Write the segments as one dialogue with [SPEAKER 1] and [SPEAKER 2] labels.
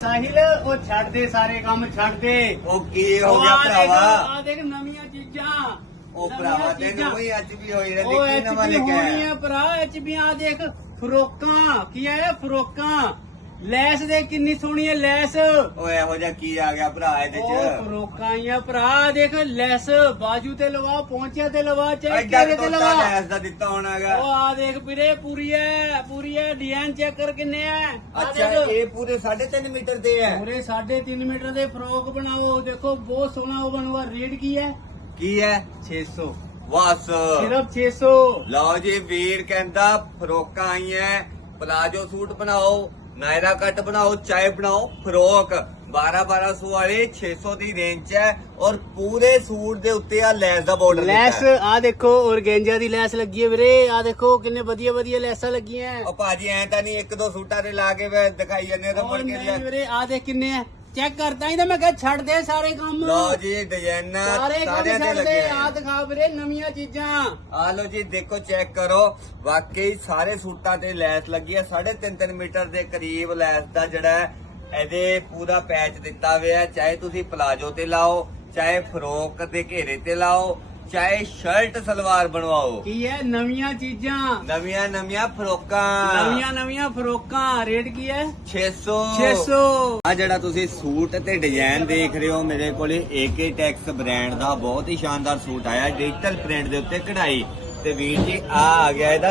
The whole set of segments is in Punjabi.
[SPEAKER 1] ਸਾਹਿਲ ਉਹ ਛੱਡ ਦੇ ਸਾਰੇ ਕੰਮ ਛੱਡ ਦੇ।
[SPEAKER 2] ਉਹ ਕੀ ਹੋ ਗਿਆ ਭਰਾਵਾ?
[SPEAKER 1] ਆ ਦੇਖ ਨਵੀਆਂ ਚੀਜ਼ਾਂ।
[SPEAKER 2] ਉਹ ਭਰਾਵਾ ਤੈਨੂੰ ਕੋਈ ਅੱਜ ਵੀ ਹੋਈ ਰਹਿੰਦੀ
[SPEAKER 1] ਉਹ
[SPEAKER 2] ਕੀ ਨਵਾਂ ਲੈ ਕੇ
[SPEAKER 1] ਹੋਣੀ
[SPEAKER 2] ਆਇਆ?
[SPEAKER 1] ਆ ਭਰਾ ਐਚਬੀ ਆ ਦੇਖ ਫਰੋਕਾਂ ਕੀ ਆਇਆ ਫਰੋਕਾਂ। ਲੈਸ ਦੇ ਕਿੰਨੀ ਸੋਹਣੀ ਹੈ ਲੈਸ।
[SPEAKER 2] ਓਏ ਇਹੋ ਜਿਹਾ ਕੀ ਆ ਗਿਆ ਭਰਾ ਇਹਦੇ
[SPEAKER 1] ਉਹ
[SPEAKER 2] ਚ?
[SPEAKER 1] ਫਰੋਕਾਂ ਹੀ ਆ ਭਰਾ ਦੇਖ ਲੈਸ ਬਾਜੂ ਤੇ ਲਵਾ ਪਹੁੰਚਿਆ ਤੇ ਲਵਾ ਚਾਹੇ
[SPEAKER 2] ਐਡਾ
[SPEAKER 1] ਘੇਰੇ ਤੇ
[SPEAKER 2] ਤੋਤਾ
[SPEAKER 1] ਲਵਾ।
[SPEAKER 2] ਲੈਸ ਦਾ ਦਿੱਤਾ ਹੋਣਾਗਾ।
[SPEAKER 1] ਉਹ ਆ ਦੇਖ ਵੀਰੇ ਪੂਰੀ ਹੈ ਡਿਜ਼ਾਈਨ ਚੈੱਕ ਕਰ ਕਿੰਨੇ ਹੈ। ਆਹ
[SPEAKER 2] ਅੱਛਾ
[SPEAKER 1] ਦੇਖ।
[SPEAKER 2] ਇਹ ਪੂਰੇ 3.5 ਮੀਟਰ ਦੇ ਹੈ।
[SPEAKER 1] ਪੂਰੇ 3.5 ਮੀਟਰ ਦੇ ਫਰੋਕ ਬਣਾਓ ਦੇਖੋ ਬਹੁਤ ਸੋਹਣਾ ਉਹ ਬਣੂਗਾ। ਰੇਟ ਕੀ ਹੈ?
[SPEAKER 2] ਕੀ ਹੈ?
[SPEAKER 1] 600
[SPEAKER 2] ਬਸ
[SPEAKER 1] ਸਿਰਫ 600।
[SPEAKER 2] ਲਓ ਜੀ ਵੀਰ ਕਹਿੰਦਾ ਫਰੋਕਾਂ ਆਈਆਂ ਪਲਾਜੋ ਸੂਟ ਬਣਾਓ ਨਾਇਰਾ ਕੱਟ ਬਣਾਓ ਚਾਹੇ ਬਣਾਓ ਫਰੋਕ 1200 ਵਾਲੇ 600 ਦੀ ਰੇਂਜ 'ਚ ਹੈ ਔਰ ਪੂਰੇ ਸੂਟ ਦੇ ਉੱਤੇ ਆ ਲੈਸ ਦਾ ਬਾਰਡਰ
[SPEAKER 1] ਲੈਸ ਆ ਦੇਖੋ ਔਰਗੈਂਜਾ ਦੀ ਲੈਸ ਲੱਗੀ ਹੈ ਵੀਰੇ। ਆ ਦੇਖੋ ਕਿੰਨੇ ਵਧੀਆ ਵਧੀਆ ਲੈਸਾਂ ਲੱਗੀਆਂ।
[SPEAKER 2] ਉਹ ਭਾਜੀ ਐ ਤਾਂ ਨਹੀਂ ਇੱਕ ਦੋ ਸੂਟਾਂ ਦੇ ਲਾ ਕੇ ਵੇ ਦਿਖਾਈ ਜਾਂਦੇ ਤਾਂ ਮੁੜ ਕੇ
[SPEAKER 1] ਨਹੀਂ ਵੀਰੇ ਆ ਦੇਖ ਕਿੰਨੇ ਆ ਚੈੱਕ ਕਰਤਾ ਹੀ ਤਾਂ ਮੈਂ ਕਿਹਾ ਛੱਡ ਦੇ ਸਾਰੇ ਕੰਮ।
[SPEAKER 2] ਲਓ ਜੀ ਡਿਜ਼ਾਈਨ
[SPEAKER 1] ਸਾਰੇ ਕੰਮ
[SPEAKER 2] ਸਾਰਿਆਂ ਤੇ
[SPEAKER 1] ਛੱਡ ਦੇ।
[SPEAKER 2] ਲੱਗੇ
[SPEAKER 1] ਆ ਦਿਖਾ ਵੀਰੇ ਨਵੀਆਂ ਚੀਜ਼ਾਂ।
[SPEAKER 2] ਆ ਲਓ ਜੀ ਦੇਖੋ ਚੈੱਕ ਕਰੋ ਵਾਕਈ ਸਾਰੇ ਸੂਟਾਂ ਤੇ ਲੈਸ ਲੱਗੀ ਹੈ 3.5 ਮੀਟਰ ਦੇ ਕਰੀਬ ਲੈਸ ਦਾ ਜਿਹੜਾ ਹੈ ਇਹਦੇ ਪੂਰਾ ਪੈਚ ਦਿੱਤਾ ਹੋਇਆ ਚਾਹੇ ਤੁਸੀਂ ਪਲਾਜੋ ਤੇ ਲਾਓ ਚਾਹੇ ਫਰੋਕ ਦੇ ਘੇਰੇ ਤੇ ਲਾਓ ਚਾਹੇ ਸ਼ਰਟ ਸਲਵਾਰ ਬਣਵਾਓ।
[SPEAKER 1] ਕੀ ਹੈ ਨਵੀਆਂ ਚੀਜ਼ਾਂ
[SPEAKER 2] ਨਵੀਆਂ ਫਰੋਕਾਂ
[SPEAKER 1] ਨਵੀਆਂ ਫਰੋਕਾਂ। ਰੇਟ ਕੀ ਹੈ?
[SPEAKER 2] 600 ਆ ਜਿਹੜਾ ਤੁਸੀਂ ਸੂਟ ਤੇ ਡਿਜ਼ਾਈਨ ਦੇਖ ਰਹੇ ਹੋ ਮੇਰੇ ਕੋਲੇ AK ਟੈਕਸ ਬ੍ਰਾਂਡ ਦਾ ਬਹੁਤ ਹੀ ਸ਼ਾਨਦਾਰ ਸੂਟ ਆਇਆ ਡਿਜੀਟਲ ਪ੍ਰਿੰਟ ਦੇ ਉੱਤੇ ਕਢਾਈ ਤੇ ਵੀਰ ਜੀ ਆ ਗਿਆ ਇਹਦਾ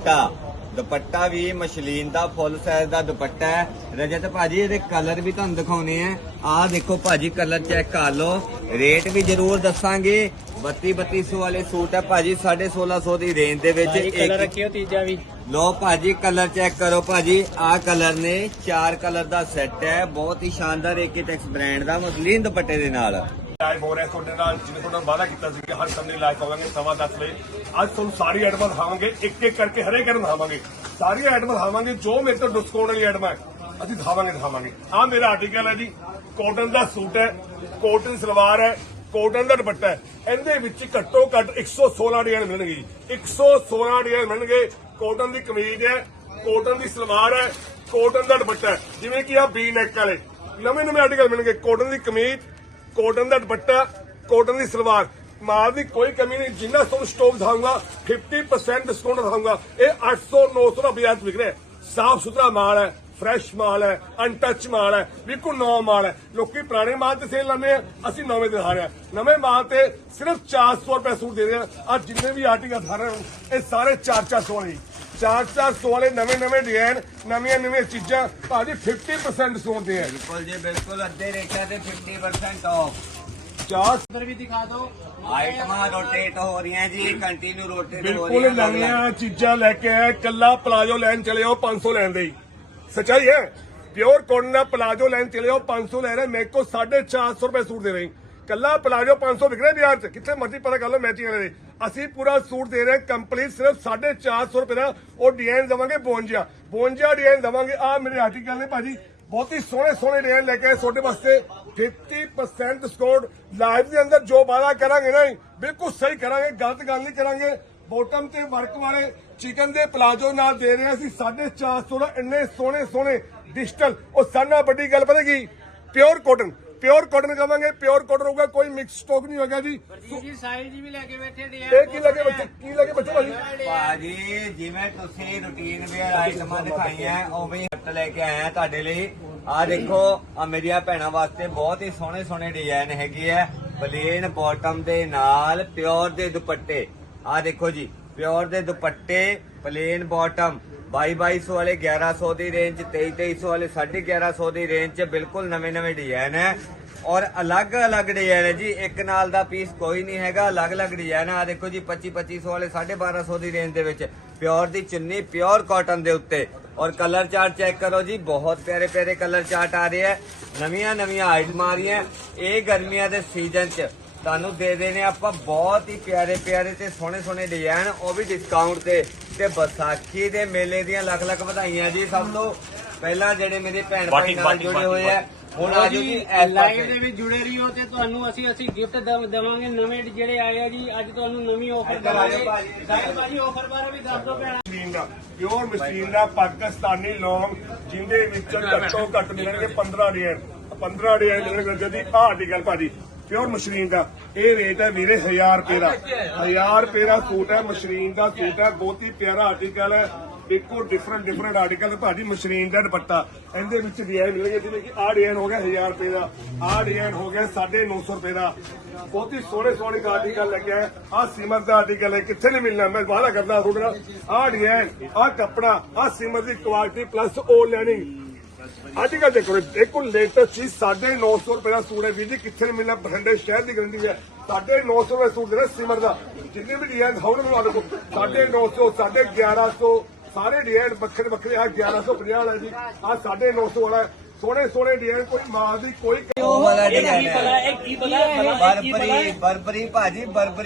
[SPEAKER 2] ਦੁਪੱਟਾ ਵੀ ਮਸ਼ਲੀਨ ਦਾ ਫੁੱਲ ਸਾਈਜ਼ ਦਾ ਦੁਪੱਟਾ ਹੈ। ਰਜਤ ਭਾਜੀ ਇਹਦੇ ਕਲਰ ਵੀ ਤੁਹਾਨੂੰ ਦਿਖਾਉਣੇ ਆ। ਆਹ ਦੇਖੋ ਭਾਜੀ ਕਲਰ ਚੈੱਕ ਕਰ ਲਓ। ਰੇਟ ਵੀ ਜ਼ਰੂਰ ਦੱਸਾਂਗੇ। 3200 ਵਾਲੇ ਸੂਟ ਹੈ ਭਾਜੀ 1650 ਦੀ ਰੇਂਜ ਦੇ ਵਿੱਚ।
[SPEAKER 1] ਕਲਰ ਰੱਖਿਓ ਤੀਜਾ ਵੀ।
[SPEAKER 2] ਲੋ ਭਾਜੀ ਕਲਰ ਚੈੱਕ ਕਰੋ ਭਾਜੀ ਆਹ ਕਲਰ ਨੇ 4 ਕਲਰ ਦਾ ਸੈੱਟ ਹੈ ਬਹੁਤ ਹੀ ਸ਼ਾਨਦਾਰ AK ਟੈਕਸ ਬ੍ਰਾਂਡ ਦਾ ਮਸਲੀਨ ਦੁਪੱਟੇ ਦੇ ਨਾਲ।
[SPEAKER 3] ਲਾਈਵ ਹੋ ਰਿਹਾ ਤੁਹਾਡੇ ਨਾਲ ਜਿਵੇਂ ਤੁਹਾਡਾ ਵਾਅਦਾ ਕੀਤਾ ਸੀ ਕਿ ਹਰ ਸੰਡੇ ਲਾਈਵ ਹੋਵਾਂਗੇ 10:15 ਵਜੇ। ਅੱਜ ਤੁਹਾਨੂੰ ਸਾਰੀ ਆਈਟਮਾਂ ਦਿਖਾਵਾਂਗੇ ਇੱਕ ਇੱਕ ਕਰਕੇ ਹਰੇਕ ਆਈਟਮ ਦਿਖਾਵਾਂਗੇ। ਸਾਰੀਆਂ ਆਈਟਮਾਂ ਦਿਖਾਵਾਂਗੇ ਜੋ ਮੇਰੇ ਤੋਂ ਡਿਸਕਾਊਂਟ ਵਾਲੀ ਆਈਟਮਾਂ ਅਸੀਂ ਦਿਖਾਵਾਂਗੇ। ਆਹ ਮੇਰਾ ਆਰਟੀਕਲ ਹੈ ਜੀ ਕਾਟਨ ਦਾ ਸੂਟ ਹੈ ਕਾਟਨ ਸਲਵਾਰ ਹੈ ਕਾਟਨ ਦਾ ਦੁਪੱਟਾ ਹੈ। ਇਹਦੇ ਵਿੱਚ ਘੱਟੋ ਘੱਟ 116 ਡਿਜ਼ਾਈਨ ਮਿਲਣਗੇ ਜੀ 116 ਡਿਜ਼ਾਈਨ ਮਿਲਣਗੇ। ਕਾਟਨ ਦੀ ਕਮੀਜ਼ ਹੈ ਕਾਟਨ ਦੀ ਸਲਵਾਰ ਹੈ ਕਾਟਨ ਦਾ ਦੁਪੱਟਾ ਹੈ ਜਿਵੇਂ ਕਿ ਆ ਵੀ ਨੈਕ ਵਾਲੇ ਨਵੇਂ ਆਰਟੀਕਲ ਮਿਲਣਗੇ। ਕਾਟਨ ਦੀ ਕਮੀਜ਼ ਕਾਟਨ ਦਾ ਦੁਪੱਟਾ ਕਾਟਨ ਦੀ ਸਲਵਾਰ ਮਾਲ ਦੀ ਕੋਈ ਕਮੀ ਨਹੀਂ। ਜਿੰਨਾ ਤੁਹਾਨੂੰ ਸਟਾਕ ਦਿਖਾਊਂਗਾ 50% ਡਿਸਕਾਊਂਟ ਦਿਖਾਊਂਗਾ। ਇਹ 800 900 ਦਾ ਬਾਜ਼ਾਰ 'ਚ ਵਿਕ ਰਿਹਾ। ਸਾਫ ਸੁਥਰਾ ਮਾਲ ਹੈ ਫਰੈਸ਼ ਮਾਲ ਹੈ ਅਨਟੱਚ ਮਾਲ ਹੈ ਬਿਲਕੁਲ ਨਵਾਂ ਮਾਲ ਹੈ। ਲੋਕੀ ਪੁਰਾਣੇ ਮਾਲ ਤੇ ਸੇਲ ਲਾਉਂਦੇ ਆ ਅਸੀਂ ਨਵੇਂ ਦਿਖਾ ਰਹੇ ਹਾਂ। ਨਵੇਂ ਮਾਲ ਤੇ ਸਿਰਫ 400 ਰੁਪਏ ਸੂਟ ਦੇ ਰਹੇ ਆ। ਅੱਜ ਜਿੰਨੇ ਵੀ ਆਰਟੀਕਲ ਦਿਖਾ ਰਹੇ ਹਾਂ ਇਹ ਸਾਰੇ 400 ਵਾਲੇ 400 ਵਾਲੇ ਨਵੇਂ ਡਿਜ਼ਾਈਨ ਨਵੀਆਂ ਚੀਜ਼ਾਂ ਭਾਜੀ 50% ਡਿਸਕਾਊਂਟ ਦੇ ਆ।
[SPEAKER 2] ਬਿਲਕੁਲ ਜੀ ਬਿਲਕੁਲ ਅੱਧੇ ਰੇਟਾਂ ਤੇ 50% ਆਫ।
[SPEAKER 1] ਉਧਰ ਵੀ ਦਿਖਾ ਦਿਓ।
[SPEAKER 2] ਆਈਟਮਾਂ ਰੋਟੇਟ ਹੋ ਰਹੀਆਂ ਜੀ ਕੰਟੀਨਿਊ ਰੋਟੇਟ ਹੋ
[SPEAKER 3] ਬਿਲਕੁਲ
[SPEAKER 2] ਰਹੀਆਂ।
[SPEAKER 3] ਨਵੀਆਂ ਚੀਜ਼ਾਂ ਲੈ ਕੇ ਆਇਆ। ਕੱਲਾ ਪਲਾਜੋ ਲੈਣ ਚਲੇ ਜਾਓ 500 ਲੈਣ ਦੇ ਸੱਚਾਈ ਹੈ। ਪਿਓਰ ਕਾਟਨ ਦਾ ਪਲਾਜੋ ਲੈਣ ਚਲੇ ਜਾਓ 500 ਲੈ ਰਹੇ। ਮੇਰੇ ਕੋਲ 450 ਰੁਪਏ ਸੂਟ ਦੇ ਰਹੇ। ਕੱਲਾ ਪਲਾਜੋ 500 ਵਿਕ ਰਿਹਾ ਬਾਜ਼ਾਰ 'ਚ ਕਿੱਥੇ ਮਰਜ਼ੀ ਪਤਾ ਕਰ ਲਓ ਮੈਚਿੰਗ ਵਾਲੇ ਦੇ। ਅਸੀਂ ਪੂਰਾ ਸੂਟ ਦੇ ਰਹੇ ਕੰਪਲੀਟ ਸਿਰਫ 450 ਰੁਪਏ ਦਾ। ਉਹ ਡਿਜ਼ਾਈਨ ਦੇਵਾਂਗੇ 52 ਡਿਜ਼ਾਈਨ ਦੇਵਾਂਗੇ। ਆ ਮੇਰੇ ਆਰਟੀਕਲ ਨੇ ਭਾਜੀ ਬਹੁਤ ਹੀ ਸੋਹਣੇ ਡਿਜ਼ਾਈਨ ਲੈ ਕੇ ਆਏ ਤੁਹਾਡੇ ਵਾਸਤੇ 50% ਡਿਸਕਾਊਂਟ। ਲਾਈਵ ਦੇ ਅੰਦਰ ਜੋ ਵਾਅਦਾ ਕਰਾਂਗੇ ਨਾ ਬਿਲਕੁਲ ਸਹੀ ਕਰਾਂਗੇ ਗਲਤ ਗੱਲ ਨਹੀਂ ਕਰਾਂਗੇ। ਬੋਟਮ ਤੇ ਵਰਕ ਵਾਲੇ ਚਿਕਨ ਦੇ ਪਲਾਜੋ ਨਾਲ ਦੇ ਰਹੇ ਅਸੀਂ 450 ਦਾ। ਇੰਨੇ ਸੋਹਣੇ ਡਿਜੀਟਲ। ਉਹ ਸਾਨਾ ਵੱਡੀ ਗੱਲ ਪਤਾ ਕੀ ਪਿਓਰ ਕਾਟਨ ਕਹਾਂਗੇ ਪਿਓਰ ਕਾਟਨ ਹੋਊਗਾ ਕੋਈ ਮਿਕਸ ਸਟਾਕ ਨਹੀਂ ਹੋਗਾ ਜੀ।
[SPEAKER 1] ਜੀ ਸਾਹਿਲ ਜੀ ਵੀ ਲੈ ਕੇ ਬੈਠੇ
[SPEAKER 3] ਇਹ ਕੀ ਲੱਗੇ ਬੱਚੇ ਭਾਜੀ?
[SPEAKER 2] ਭਾਜੀ ਜਿਵੇਂ ਤੁਸੀਂ ਰੂਟੀਨ ਵੇਅਰ ਆਈਟਮਾਂ ਦਿਖਾਈਆਂ ਉਵੇਂ ਹੀ ਹੱਟ ਲੈ ਕੇ ਆਏ ਆ ਤੁਹਾਡੇ ਲਈ। ਆ ਦੇਖੋ ਆ ਮੇਰੀਆਂ ਭੈਣਾਂ ਵਾਸਤੇ ਬਹੁਤ ਹੀ ਸੋਹਣੇ ਡਿਜ਼ਾਈਨ ਹੈਗੇ ਆ ਪਲੇਨ ਬਾਟਮ ਦੇ ਨਾਲ ਪਿਓਰ ਦੇ ਦੁਪੱਟੇ। ਆ ਦੇਖੋ ਜੀ ਪਿਓਰ ਦੇ ਦੁਪੱਟੇ ਪਲੇਨ ਬਾਟਮ 2200 ਵਾਲੇ 1100 ਦੀ ਰੇਂਜ 2300 ਵਾਲੇ 1150 ਦੀ ਰੇਂਜ 'ਚ ਬਿਲਕੁਲ ਨਵੇਂ ਡਿਜ਼ਾਈਨ ਹੈ ਔਰ ਅਲੱਗ ਡਿਜ਼ਾਈਨ ਹੈ ਜੀ। ਇੱਕ ਨਾਲ ਦਾ ਪੀਸ ਕੋਈ ਨਹੀਂ ਹੈਗਾ ਅਲੱਗ ਡਿਜ਼ਾਈਨ ਆ। ਦੇਖੋ ਜੀ 2500 ਵਾਲੇ 1250 ਦੀ ਰੇਂਜ ਦੇ ਵਿੱਚ ਪਿਓਰ ਦੀ ਚੁੰਨੀ ਪਿਓਰ ਕਾਟਨ ਦੇ ਉੱਤੇ। ਔਰ ਕਲਰ ਚਾਰਟ ਚੈੱਕ ਕਰੋ ਜੀ ਬਹੁਤ ਪਿਆਰੇ ਕਲਰ ਚਾਰਟ ਆ ਰਹੇ ਹੈ। ਨਵੀਆਂ ਆਈਟਮਾਂ ਆ ਰਹੀਆਂ। ਇਹ ਗਰਮੀਆਂ ਦੇ ਸੀਜ਼ਨ 'ਚ ਤੁਹਾਨੂੰ ਦੇ ਦੇਣੇ ਆਪਾਂ ਬਹੁਤ ਹੀ ਪਿਆਰੇ ਤੇ ਸੋਹਣੇ ਡਿਜ਼ਾਈਨ ਉਹ ਵੀ ਡਿਸਕਾਊਂਟ ਤੇ ਵਿਸਾਖੀ ਦੇ ਮੇਲੇ ਦੀਆਂ ਲੱਖ ਵਧਾਈਆਂ ਜੀ। ਸਭ ਤੋਂ ਪਹਿਲਾਂ ਜਿਹੜੇ ਮੇਰੇ ਭੈਣ ਭਾਈ ਨਾਲ ਜੁੜੇ ਹੋਏ ਆ ਹੁਣ ਆ ਜਾਓ ਜੀ ਇਸ
[SPEAKER 1] ਲਾਈਵ ਦੇ
[SPEAKER 2] ਪਾਸੇ।
[SPEAKER 1] ਵਿੱਚ ਜੁੜੇ ਰਹੀਓ ਤੇ ਤੁਹਾਨੂੰ ਅਸੀਂ ਗਿਫਟ ਦੇਵਾਂਗੇ ਨਵੇਂ ਜਿਹੜੇ ਆਏ ਆ ਜੀ। ਅੱਜ ਤੁਹਾਨੂੰ ਨਵੀਂ ਆਫਰ
[SPEAKER 2] ਇੱਧਰ ਆ ਜਾਓ
[SPEAKER 1] ਦੇਵਾਂਗੇ।
[SPEAKER 2] ਭਾਜੀ।
[SPEAKER 1] ਸਾਹਿਲ ਭਾਜੀ ਆਫਰ ਬਾਰੇ ਵੀ ਦੱਸ ਦਿਓ ਭੈਣਾ।
[SPEAKER 3] ਮਸ਼ੀਨ ਦਾ ਪਿਓਰ ਮਸ਼ੀਨ ਦਾ ਪਾਕਿਸਤਾਨੀ ਲੌਂਗ ਜਿੰਦੇ ਵਿੱਚ ਘੱਟੋ ਘੱਟ ਮਿਲਣਗੇ 15 ਡਿਜ਼ਾਈਨ 15 ਡਿਜ਼ਾਈਨ ਮਿਲਣਗੇ ਜੀ। ਆਹ ਆਰਟੀਕਲ ਭਾਜੀ ਪਿਓਰ ਮਸ਼ੀਨ ਦਾ ਇਹ ਰੇਟ ਹੈ ਵੀਰੇ 1000 ਰੁਪਏ ਦਾ। 1000 ਰੁਪਏ ਦਾ ਸੂਟ ਹੈ, ਮਸ਼ੀਨ ਦਾ ਸੂਟ ਹੈ, ਬਹੁਤ ਹੀ ਪਿਆਰਾ ਆਰਟੀਕਲ ਹੈ। ਇੱਕੋ ਡਿਫਰੈਂਟ ਆਰਟੀਕਲ ਭਾਜੀ ਮਸ਼ੀਨ ਦਾ ਦੁਪੱਟਾ ਇਹਦੇ ਵਿੱਚ ਡਿਜ਼ਾਈਨ ਮਿਲਣਗੇ ਜਿਵੇਂ ਕਿ ਆਹ ਡਿਜ਼ਾਈਨ ਹੋ ਗਿਆ 1000 ਰੁਪਏ ਦਾ, ਆਹ ਡਿਜ਼ਾਈਨ ਹੋ ਗਿਆ 950 ਰੁਪਏ ਦਾ। ਬਹੁਤ ਹੀ ਸੋਹਣੇ ਆਰਟੀਕਲ ਲੱਗਿਆ। ਆਹ ਸਿਮਰ ਦਾ ਆਰਟੀਕਲ ਹੈ, ਕਿੱਥੇ ਨਹੀਂ ਮਿਲਣਾ, ਮੈਂ ਵਾਅਦਾ ਕਰਦਾ ਤੁਹਾਡੇ ਨਾਲ। ਆਹ ਡਿਜ਼ਾਈਨ, ਆਹ ਕੱਪੜਾ, ਆਹ ਸਿਮਰ ਦੀ ਕੁਆਲਿਟੀ ਪਲੱਸ ਉਹ ਲੈਣੀ। ਅੱਜ ਕੱਲ੍ਹ ਦੇਖੋ ਦੇਖੋ ਲੇਟੈਸਟ ਚੀਜ਼ 950 ਰੁਪਏ ਦਾ ਸੂਟ ਹੈ ਵੀਰ ਜੀ, ਕਿੱਥੇ ਨਹੀਂ ਮਿਲਣਾ। ਬਠਿੰਡੇ ਸ਼ਹਿਰ ਦੀ ਗਰੰਟੀ ਹੈ। 950 ਰੁਪਏ ਸੂਟ ਦੇਣਾ ਸਿਮਰ ਦਾ। ਜਿੰਨੇ ਵੀ ਡਿਜ਼ਾਈਨ ਹੋਣ ਮੈਨੂੰ ਦੇਖੋ 950 1150 ਸਾਰੇ ਡਿਜ਼ਾਈਨ ਵੱਖਰੇ। ਆਹ 1150 ਵਾਲਾ ਜੀ, ਆਹ 950 ਵਾਲਾ। ਸੋਹਣੇ ਡਿਜ਼ਾਈਨ, ਕੋਈ ਮਾਲ ਦੀ ਕੋਈ
[SPEAKER 2] ਉਹ ਵਾਲਾ ਡਿਜ਼ਾਈਨ ਹੈ
[SPEAKER 1] ਕੀ ਬਲਾ
[SPEAKER 2] ਬਰਬਰੀ ਭਾਜੀ,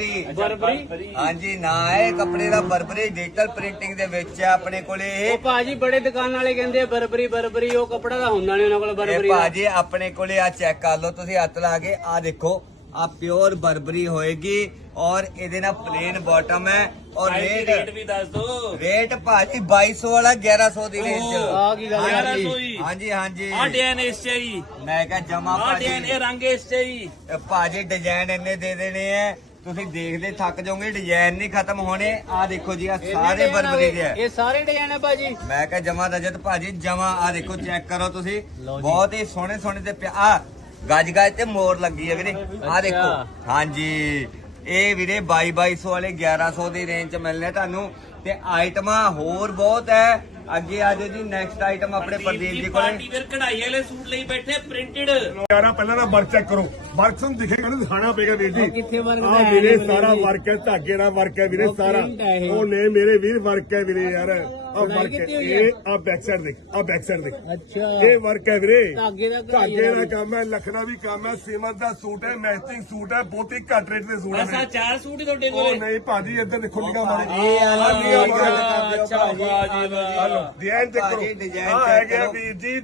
[SPEAKER 2] ਬਰਬਰੀ ਹਾਂਜੀ ਨਾ ਹੈ ਕੱਪੜੇ ਦਾ। ਬਰਬਰੀ ਡਿਜੀਟਲ ਪ੍ਰਿੰਟਿੰਗ ਦੇ ਵਿੱਚ ਹੈ ਆਪਣੇ ਕੋਲੇ
[SPEAKER 1] ਉਹ ਭਾਜੀ ਬੜੇ ਦੁਕਾਨ ਵਾਲੇ ਕਹਿੰਦੇ ਆ ਬਰਬਰੀ ਉਹ ਕੱਪੜਾ ਦਾ ਹੁੰਦਾ ਨਹੀਂ ਉਹਨਾਂ ਕੋਲ
[SPEAKER 2] ਇਹ
[SPEAKER 1] ਬਰਬਰੀ ਦਾ।
[SPEAKER 2] ਭਾਜੀ ਆਪਣੇ ਕੋਲੇ ਆ ਚੈੱਕ ਕਰ ਲਓ ਤੁਸੀਂ ਹੱਥ ਲਾ ਕੇ। ਆ ਦੇਖੋ ਆ ਪਿਓਰ ਬਰਬਰੀ ਹੋਏਗੀ ਔਰ ਇਹਦੇ ਨਾਲ ਪਲੇਨ ਬਾਟਮ ਹੈ। ਔਰ ਰੇਟ
[SPEAKER 4] ਵੀ ਦੱਸ ਦੋ।
[SPEAKER 2] ਰੇਟ ਭਾਜੀ 2200 ਵਾਲਾ 1100 ਦੀ ਰੇਂਜ
[SPEAKER 1] ਆ ਕੀ ਗੱਲ ਹੈ ਜੀ?
[SPEAKER 4] 1100 ਹੀ।
[SPEAKER 2] ਹਾਂਜੀ
[SPEAKER 4] ਆ ਡਿਜ਼ਾਈਨ ਇਸ ਚ ਹੀ।
[SPEAKER 2] ਮੈਂ ਕਿਹਾ ਜਮਾ
[SPEAKER 4] ਆ ਡਿਜ਼ਾਈਨ
[SPEAKER 2] ਭਾਜੀ
[SPEAKER 4] ਇਹ ਰੰਗ ਇਸ ਚ ਹੀ।
[SPEAKER 2] ਭਾਜੀ ਡਿਜ਼ਾਈਨ ਇੰਨੇ ਦੇ ਦੇਣੇ ਆ ਤੁਸੀਂ ਦੇਖਦੇ ਥੱਕ ਜਾਓਗੇ। ਡਿਜ਼ਾਈਨ ਨਹੀਂ ਖਤਮ ਹੋਣੇ। ਆ ਦੇਖੋ ਜੀ ਆ ਸਾਰੇ ਬਰਬਰੀ ਦੇ ਆ।
[SPEAKER 1] ਇਹ ਸਾਰੇ ਡਿਜ਼ਾਈਨ ਹੈ ਭਾਜੀ।
[SPEAKER 2] ਮੈਂ ਕਿਹਾ ਜਮਾ ਰਜਤ ਭਾਜੀ ਜਮਾ। ਆ ਦੇਖੋ ਚੈੱਕ ਕਰੋ ਤੁਸੀਂ, ਬਹੁਤ ਹੀ ਸੋਹਣੇ ਤੇ ਆ ਗੱਜ ਤੇ ਮੋਰ ਲੱਗੀ ਹੈ ਵੀਰੇ। ਆ ਦੇਖੋ ਹਾਂਜੀ ਇਹ ਵੀਰੇ 2200 ਵਾਲੇ 1100 ਦੀ ਰੇਂਜ ਚ ਮਿਲਨੇ ਤੁਹਾਨੂੰ। ਤੇ ਆਈਟਮਾਂ ਹੋਰ ਬਹੁਤ ਹੈ। ਅੱਗੇ ਆ ਜਾਓ ਜੀ ਨੈਕਸਟ ਆਈਟਮ ਆਪਣੇ ਪ੍ਰਦੀਪ ਜੀ ਕੋਲੇ।
[SPEAKER 4] ਪਾਰਟੀ ਵੇਅਰ ਕਢਾਈ ਵਾਲੇ ਸੂਟ ਲਈ ਬੈਠੇ ਪ੍ਰਿੰਟਡ।
[SPEAKER 3] ਯਾਰਾ ਪਹਿਲਾਂ ਨਾ ਵਰਕ ਚੈੱਕ ਕਰੋ। ਵਰਕ ਤੁਹਾਨੂੰ ਦਿਖੇਗਾ ਨਾ, ਦਿਖਾਣਾ ਪਏਗਾ ਵੀਰ ਜੀ।
[SPEAKER 1] ਕਿੱਥੇ ਵਰਕ
[SPEAKER 3] ਆ ਵੀਰੇ ਸਾਰਾ ਵਰਕ ਹੈ, ਧਾਗੇ ਦਾ ਵਰਕ ਹੈ ਵੀਰੇ ਸਾਰਾ। ਉਹ ਨੇ ਮੇਰੇ ਵੀਰ ਵਰਕ ਹੈ ਵੀਰੇ ਯਾਰ। ਆ ਵਰਕ ਹੈ ਇਹ। ਆ ਬੈਕ ਸਾਈਡ ਦੇਖ, ਆ ਬੈਕ ਸਾਈਡ ਦੇਖ।
[SPEAKER 1] ਅੱਛਾ
[SPEAKER 3] ਇਹ ਵਰਕ ਹੈ ਵੀਰੇ,
[SPEAKER 1] ਧਾਗੇ ਦਾ
[SPEAKER 3] ਧਾਗੇ ਦਾ ਕੰਮ ਹੈ, ਲਖਣਾ ਵੀ ਕੰਮ ਹੈ। ਸਿਮਰ ਦਾ ਸੂਟ ਹੈ, ਮੈਚਿੰਗ ਸੂਟ ਹੈ, ਬਹੁਤ ਹੀ ਘੱਟ ਰੇਟ ਦੇ ਸੂਟ ਹੈ
[SPEAKER 4] ਅਸਾ
[SPEAKER 3] ਵੀਰੇ।
[SPEAKER 4] 4 ਸੂਟ ਹੀ ਤੁਹਾਡੇ
[SPEAKER 3] ਉਹ
[SPEAKER 4] ਕੋਲੇ।
[SPEAKER 3] ਨਹੀਂ ਭਾਜੀ ਇੱਧਰ ਦੇਖੋ ਨਿਗਾਹ ਮਾਰੀ।
[SPEAKER 2] ਇਹ ਆ ਲਓ ਜੀ,
[SPEAKER 4] ਅੱਛਾ ਬਾਜੀ ਵਾਹ।
[SPEAKER 3] ਡਿਜ਼ਾਈਨ ਚੈੱਕ
[SPEAKER 2] ਭਾਜੀ,
[SPEAKER 3] ਕਰੋ।
[SPEAKER 2] ਡਿਜ਼ਾਈਨ
[SPEAKER 3] ਆ
[SPEAKER 2] ਚੈੱਕ
[SPEAKER 3] ਹੈਗੇ
[SPEAKER 2] ਕਰੋ।
[SPEAKER 3] ਵੀਰ ਜੀ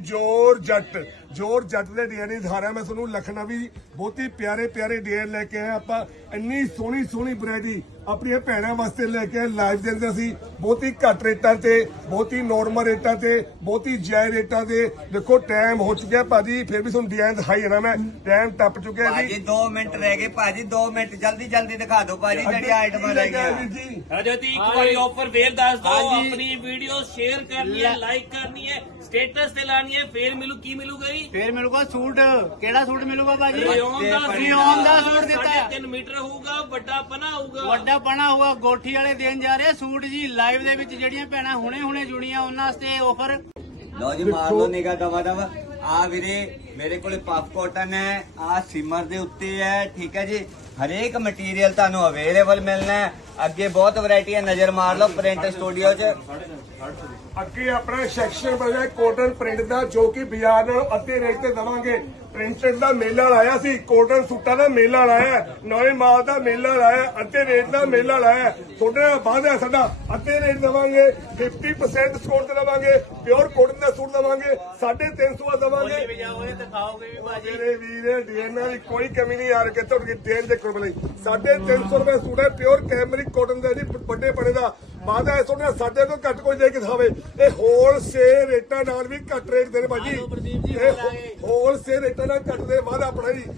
[SPEAKER 3] ਜੋਰ ਜੱਟ ਦੇ ਡਿਜ਼ਾਈਨ ਹੀ ਦਿਖਾ ਰਿਹਾ ਮੈਂ ਤੁਹਾਨੂੰ। ਲਖਣਾ ਵੀ ਬਹੁਤ ਹੀ ਪਿਆਰੇ ਡਿਜ਼ਾਈਨ ਲੈ ਕੇ ਆਏ ਆਪਾਂ। ਇੰਨੀ ਸੋਹਣੀ ਵੈਰਾਈਟੀ ਆਪਣੀਆਂ ਭੈਣਾਂ ਵਾਸਤੇ ਲੈ ਕੇ ਆਏ ਲਾਈਵ ਦੇ ਅੰਦਰ। ਅਸੀਂ ਬਹੁਤ ਹੀ ਘੱਟ ਰੇਟਾਂ ਤੇ, ਬਹੁਤ ਹੀ ਨੋਰਮਲ ਰੇਟਾਂ ਤੇ, ਬਹੁਤ ਹੀ ਜਾਇਜ਼ ਰੇਟਾਂ ਤੇ। ਦੇਖੋ ਟਾਈਮ ਹੋ ਚੁੱਕਿਆ ਭਾਜੀ, ਫਿਰ ਵੀ ਤੁਹਾਨੂੰ ਡਿਜ਼ਾਈਨ ਦਿਖਾਈ ਜਾਣਾ ਮੈਂ। ਟਾਈਮ ਟੱਪ ਚੁੱਕਿਆ
[SPEAKER 2] ਭਾਜੀ
[SPEAKER 3] ਜੀ।
[SPEAKER 2] 2 ਮਿੰਟ ਰਹਿ ਗਏ ਭਾਜੀ, 2 ਮਿੰਟ ਜਲਦੀ ਦਿਖਾ ਦਿਓ ਭਾਜੀ ਜਿਹੜੀ ਆਈਟਮਾਂ ਰਹਿ ਗਈਆਂ।
[SPEAKER 3] ਜੀ
[SPEAKER 4] ਰਜਤ ਇੱਕ ਵਾਰੀ ਆਫਰ ਫੇਰ ਦੱਸ ਦੋ।
[SPEAKER 1] ਹਾਂਜੀ।
[SPEAKER 4] ਆਪਣੀ ਵੀਡੀਓ ਸ਼ੇਅਰ ਕਰਨੀ ਹੈ, ਲਾਈਕ ਕਰਨੀ ਹੈ, ਸਟੇਟਸ ਤੇ ਲਾਣੀ ਹੈ। ਫੇਰ ਕੀ ਮਿਲੂਗਾ ਜੀ?
[SPEAKER 1] ਫੇਰ ਮਿਲੂਗਾ ਸੂਟ। ਕਿਹੜਾ ਸੂਟ ਮਿਲੂਗਾ ਭਾਜੀ?
[SPEAKER 4] ਰਿਓਨ
[SPEAKER 1] ਦਾ ਸੂਟ ਦਿੱਤਾ।
[SPEAKER 4] 3 ਮੀਟਰ ਹੋਊਗਾ, ਵੱਡਾ ਪਨਾ ਹੋਊਗਾ।
[SPEAKER 1] ਵੱਡਾ ਬਣਾ ਹੋਇਆ ਗੋਠੀ ਵਾਲੇ ਦੇਣ ਜਾ ਰਹੇ ਸੂਟ ਜੀ। ਲਾਈਵ ਦੇ ਵਿੱਚ ਜਿਹੜੀਆਂ ਭੈਣਾਂ ਹੁਣੇ ਜੁੜੀਆਂ ਉਹਨਾਂ ਵਾਸਤੇ ਆਫਰ।
[SPEAKER 2] ਲਓ ਜੀ ਮਾਰ ਲਓ ਨਿਗਾ ਦਵਾ ਆ ਵੀਰੇ ਮੇਰੇ ਕੋਲੇ ਪਫ ਕਾਟਨ ਹੈ। ਆ ਸਿਮਰ ਦੇ ਉੱਤੇ ਹੈ, ਠੀਕ ਹੈ ਜੀ। ਹਰੇਕ ਮਟੀਰੀਅਲ ਤੁਹਾਨੂੰ ਅਵੇਲੇਬਲ ਮਿਲਣਾ ਹੈ। ਅੱਗੇ ਬਹੁਤ ਵੈਰਾਈਟੀ ਹੈ, ਨਜ਼ਰ ਮਾਰ ਲਓ ਪ੍ਰਿੰਟ ਸਟੂਡੀਓ 'ਚ।
[SPEAKER 3] ਅੱਗੇ ਆਪਣਾ ਸੈਕਸ਼ਨ ਬਣਿਆ ਕੋਟਨ ਪ੍ਰਿੰਟ ਦਾ, ਜੋ ਕਿ ਬਾਜ਼ਾਰ ਨਾਲੋਂ ਅੱਧੇ ਰੇਟ ਤੇ ਦਵਾਂਗੇ। ਪ੍ਰਿੰਟਡ ਦਾ ਮੇਲਾ ਲਾਇਆ ਸੀ, ਕੋਟਨ ਸੂਟਾਂ ਦਾ ਮੇਲਾ ਲਾਇਆ, ਨਵੇਂ ਮਾਲ ਦਾ ਮੇਲਾ ਲਾਇਆ, ਅੱਧੇ ਰੇਟ ਦਾ ਮੇਲਾ ਲਾਇਆ। ਤੁਹਾਡੇ ਨਾਲ ਵਾਅਦਾ ਸਾਡਾ, ਅੱਧੇ ਰੇਟ ਦਵਾਂਗੇ, 50% ਡਿਸਕਾਊਂਟ ਤੇ ਦਵਾਂਗੇ। ਪਿਓਰ ਕੋਟਨ ਦਾ ਸੂਟ ਦਵਾਂਗੇ 350 ਦਾ ਦਵਾਂਗੇ।
[SPEAKER 1] ਦਿਖਾਓਗੇ ਵੀ ਭਾਜੀ।
[SPEAKER 3] ਮੇਰੇ ਵੀਰੇ ਡਿਜ਼ਾਈਨਾਂ ਦੀ ਕੋਈ ਕਮੀ ਨਹੀਂ ਯਾਰ। ਕਿ ਤੁਹਾਡੀ ਡਿਜ਼ਾਈਨ ਦੇਖੋ ਬਲੇ 350 ਰੁਪਏ ਸੂਟ ਹੈ, ਪਿਓਰ ਕੈਮਰਿਕ ਕੋਟਨ ਦਾ ਜੀ, ਵੱਡੇ ਬਣੇ ਦਾ। ਮਾਦਾ ਹੈ ਤੁਹਾਡੇ ਸਾਡੇ ਤੋਂ ਘੱਟ ਕੋਈ ਦੇ ਕੇ ਦਿਖਾਵੇ। ਇਹ ਹੋਲਸੇਲ ਰੇਟਾਂ ਨਾਲ ਵੀ ਘੱਟ ਰੇਟ ਦੇ ਨੇ ਭਾਜੀ। ਇਹ ਹੋਲਸੇਲ ਰੇਟਾਂ ਨਾਲ ਘੱਟ ਦੇ ਵਾਦਾ ਆਪਣਾ ਜੀ।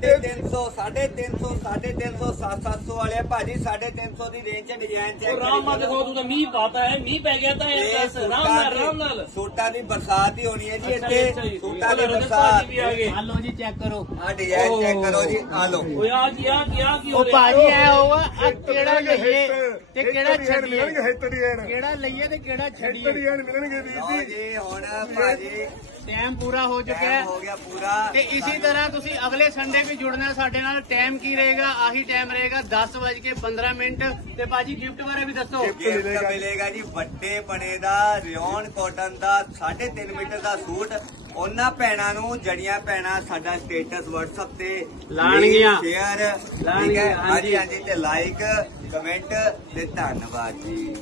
[SPEAKER 2] 350 700 ਵਾਲੇ ਭਾਜੀ 350 ਦੀ ਰੇਂਜ 'ਚ ਡਿਜ਼ਾਈਨ ਚੈੱਕ
[SPEAKER 4] ਰਾਮ ਨਾਲ ਦੇਖੋ, ਤੂੰ ਤਾਂ ਮੀਂਹ ਪਾਤਾ ਹੈ, ਮੀਂਹ ਪੈ ਗਿਆ ਤਾਂ ਇਹ ਦੱਸ। ਆਰਾਮ ਨਾਲ
[SPEAKER 2] ਸੂਟਾਂ ਦੀ ਬਰਸਾਤ ਹੀ ਹੋਣੀ ਹੈ ਜੀ
[SPEAKER 4] ਅੱਛਾ ਜੀ।
[SPEAKER 2] ਇੱਥੇ। ਸੂਟਾਂ ਦੀ
[SPEAKER 4] ਰਜਤ
[SPEAKER 2] ਬਰਸਾਤ।
[SPEAKER 4] ਭਾਜੀ ਵੀ ਆ ਗਏ।
[SPEAKER 1] ਆ ਲਓ ਜੀ ਚੈੱਕ ਕਰੋ।
[SPEAKER 2] ਆ ਡਿਜ਼ਾਈਨ ਚੈੱਕ ਕਰੋ ਜੀ, ਆ ਲਓ।
[SPEAKER 4] ਓਏ ਆ ਕੀ ਹੋ
[SPEAKER 1] ਉਹ
[SPEAKER 4] ਰਿਹਾ?
[SPEAKER 1] ਭਾਜੀ ਐ ਹੋਊਗਾ ਆ ਕਿਹੜਾ ਲਈਏ ਤੇ ਕਿਹੜਾ ਛੱਡੀਏ।
[SPEAKER 3] ਮਿਲਣਗੇ ਹਿੱਟ ਡਿਜ਼ਾਈਨ,
[SPEAKER 1] ਕਿਹੜਾ ਲਈਏ ਤੇ ਕਿਹੜਾ
[SPEAKER 3] ਹਿੱਟ
[SPEAKER 1] ਛੱਡੀਏ।
[SPEAKER 3] ਡਿਜ਼ਾਈਨ ਮਿਲਣਗੇ
[SPEAKER 2] ਲਓ
[SPEAKER 3] ਵੀਰ ਜੀ।
[SPEAKER 2] ਜੀ ਹੁਣ ਭਾਜੀ
[SPEAKER 1] ਟਾਈਮ ਪੂਰਾ ਹੋ ਚੁੱਕਿਆ
[SPEAKER 2] ਟਾਈਮ
[SPEAKER 1] ਹੈ
[SPEAKER 2] ਹੋ ਗਿਆ ਪੂਰਾ।
[SPEAKER 1] ਤੇ ਇਸੇ ਤਰ੍ਹਾਂ ਤੁਸੀਂ ਅਗਲੇ ਸੰਡੇ ਵੀ ਜੁੜਨਾ ਸਾਡੇ ਨਾਲ। ਟਾਈਮ ਕੀ ਰਹੇਗਾ? ਆਹੀ ਟਾਈਮ ਰਹੇਗਾ 10:15। ਤੇ ਭਾਜੀ ਗਿਫਟ ਬਾਰੇ ਵੀ ਦੱਸੋ।
[SPEAKER 2] ਗਿਫਟ ਮਿਲੇਗਾ ਜੀ ਵੱਡੇ ਬਣੇ ਦਾ ਰਿਓਨ ਕਾਟਨ ਦਾ 3.5 ਮੀਟਰ ਦਾ ਸੂਟ। ਉਹਨਾਂ ਭੈਣਾਂ ਨੂੰ ਜੜੀਆਂ ਭੈਣਾਂ ਸਾਡਾ ਸਟੇਟਸ WhatsApp ਤੇ
[SPEAKER 1] ਲਾਣਗੀਆਂ।
[SPEAKER 2] ਸ਼ੇਅਰ, ਠੀਕ ਹੈ, ਹਾਂਜੀ ਤੇ ਲਾਈਕ ਕਮੈਂਟ ਤੇ ਧੰਨਵਾਦ ਜੀ।